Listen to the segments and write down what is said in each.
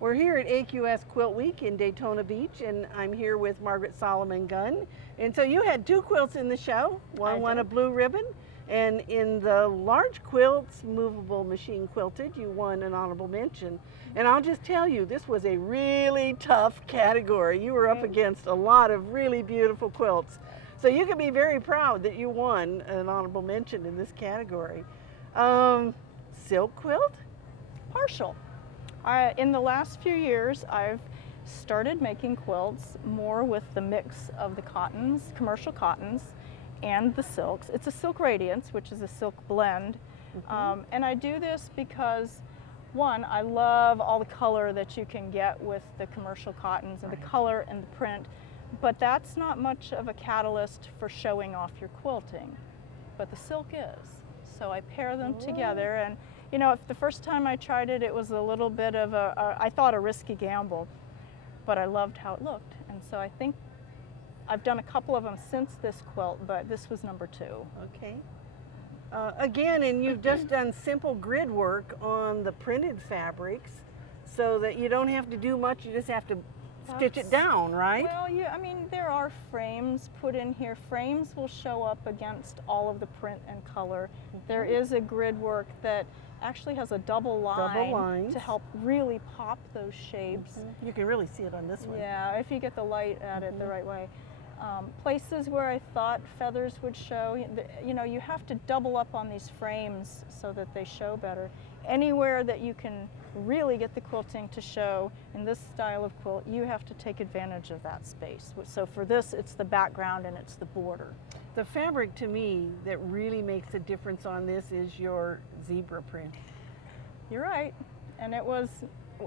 We're here at AQS Quilt Week in Daytona Beach, and I'm here with Margaret Solomon Gunn. And so you had two quilts in the show. One won a blue ribbon, and in the Large Quilts Moveable Machine Quilted, you won an honorable mention. And I'll just tell you, this was a really tough category. You were up against a lot of really beautiful quilts. So you can be very proud that you won an honorable mention in this category. Silk quilt? Partial. In the last few years, I've started making quilts more with the mix of the cottons, commercial cottons, and the silks. It's a silk radiance, which is a silk blend. And I do this because, one, I love all the color that you can get with the commercial cottons and the color and the print, but that's not much of a catalyst for showing off your quilting, but the silk is. So I pair them together, and you know, if the first time I tried it, it was a little bit of I thought a risky gamble, but I loved how it looked. And so I think I've done a couple of them since this quilt, but this was number 2. Okay. Again, and you've just done simple grid work on the printed fabrics so that you don't have to do much, you just have to stitch it down, right? Well, yeah, I mean, there are frames put in here. Frames will show up against all of the print and color. There is a grid work that actually has a double line to help really pop those shapes. You can really see it on this one. Yeah, if you get the light at it the right way. Places where I thought feathers would show, you know, you have to double up on these frames so that they show better. Anywhere that you can really get the quilting to show in this style of quilt, you have to take advantage of that space. So for this, it's the background and it's the border. The fabric to me that really makes a difference on this is your zebra print. You're right. And it was,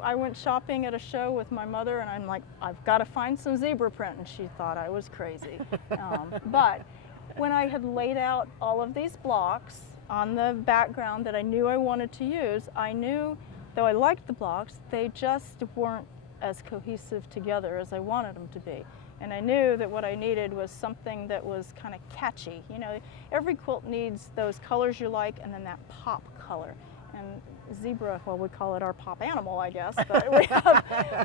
I went shopping at a show with my mother and I'm like, I've got to find some zebra print. And she thought I was crazy. But when I had laid out all of these blocks on the background that I knew I wanted to use, I knew, though I liked the blocks, they just weren't as cohesive together as I wanted them to be. And I knew that what I needed was something that was kind of catchy. You know, every quilt needs those colors you like and then that pop color. And zebra, well, we call it our pop animal, I guess, but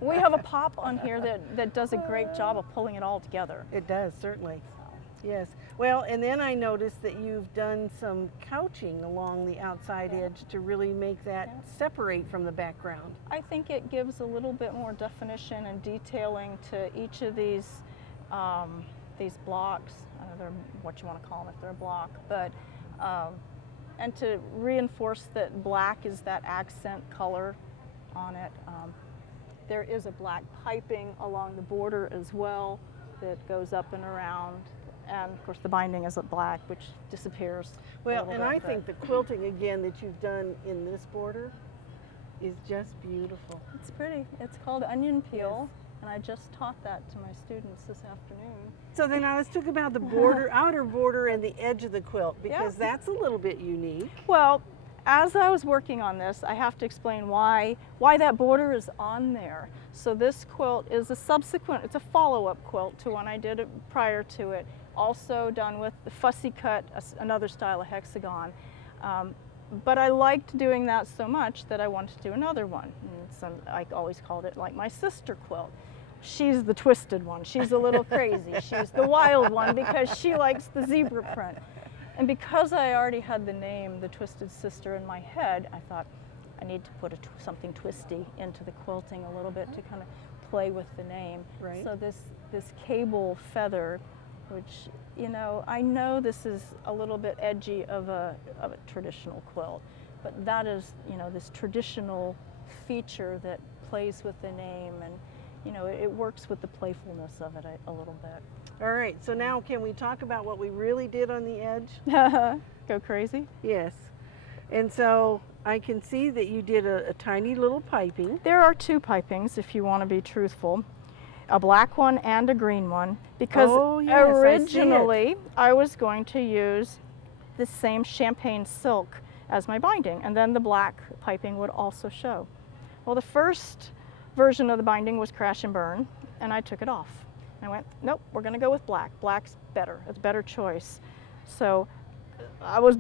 we have a pop on here that does a great job of pulling it all together. It does, certainly. Yes. Well, and then I noticed that you've done some couching along the outside edge to really make that separate from the background. I think it gives a little bit more definition and detailing to each of these blocks. I don't know what you want to call them if they're a block, but and to reinforce that black is that accent color on it. There is a black piping along the border as well that goes up and around. And of course the binding is black, which disappears. Well, and I think the quilting again that you've done in this border is just beautiful. It's pretty. It's called onion peel, and I just taught that to my students this afternoon. So then now let's talk about the border, outer border and the edge of the quilt, because that's a little bit unique. Well, as I was working on this, I have to explain why that border is on there. So this quilt is a subsequent, it's a follow-up quilt to one I did prior to it. Also done with the fussy cut, another style of hexagon. But I liked doing that so much that I wanted to do another one. I always called it like my sister quilt. She's the twisted one. She's a little crazy. She's the wild one because she likes the zebra print. And because I already had the name, the Twisted Sister, in my head, I thought I need to put something twisty into the quilting a little bit to kind of play with the name. Right. So this cable feather, which, you know, I know this is a little bit edgy of a traditional quilt, but that is, you know, this traditional feature that plays with the name, and, you know, it works with the playfulness of it a little bit. All right, so now can we talk about what we really did on the edge? Go crazy? Yes. And so I can see that you did a tiny little piping. There are 2 pipings, if you want to be truthful. A black one and a green one, because originally I was going to use the same champagne silk as my binding, and then the black piping would also show. Well, the first version of the binding was crash and burn, and I took it off. I went, nope, we're going to go with black. Black's better. It's a better choice. So I was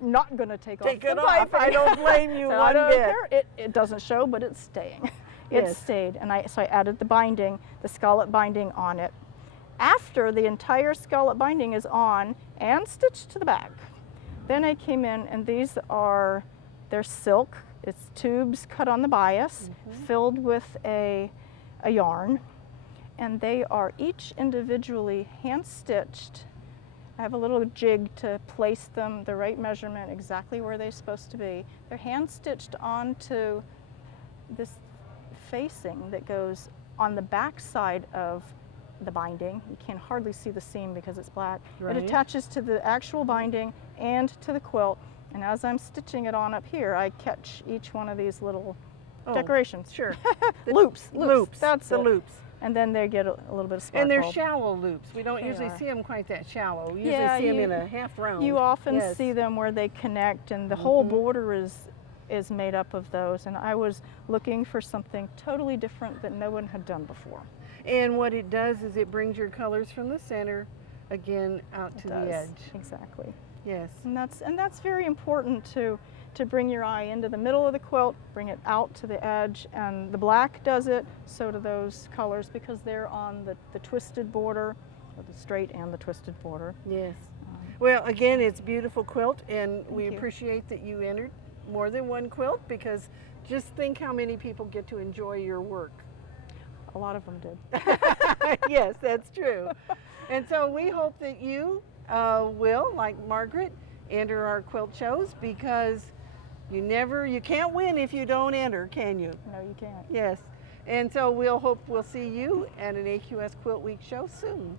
not going to take off the piping. I don't blame you So one I don't bit. care. It doesn't show, but it's staying. It Yes. stayed, and so I added the binding, the scallop binding on it. After the entire scallop binding is on and stitched to the back, then I came in, and they're silk. It's tubes cut on the bias, filled with a yarn, and they are each individually hand stitched. I have a little jig to place them the right measurement, exactly where they're supposed to be. They're hand stitched onto this facing that goes on the back side of the binding. You can hardly see the seam because it's black. Right. It attaches to the actual binding and to the quilt, and as I'm stitching it on up here, I catch each one of these little decorations. Sure. Loops. That's the it. loops. And then they get a little bit of sparkle. And they're shallow loops. We don't They usually are. see them quite that shallow. We usually Yeah, see them you- in a half round. You often Yes. see them where they connect, and the whole border is made up of those. And I was looking for something totally different that no one had done before. And what it does is it brings your colors from the center again out to the edge. Exactly. Yes. And that's very important to bring your eye into the middle of the quilt, bring it out to the edge, and the black does it, so do those colors, because they're on the twisted border, or the straight and the twisted border. Yes. Well, again, it's a beautiful quilt, and we you. appreciate that you entered more than one quilt, because just think how many people get to enjoy your work. A lot of them did. Yes, that's true. And so we hope that you will, like Margaret, enter our quilt shows, because you can't win if you don't enter, can you? No, you can't. Yes. And so we'll see you at an AQS Quilt Week show soon.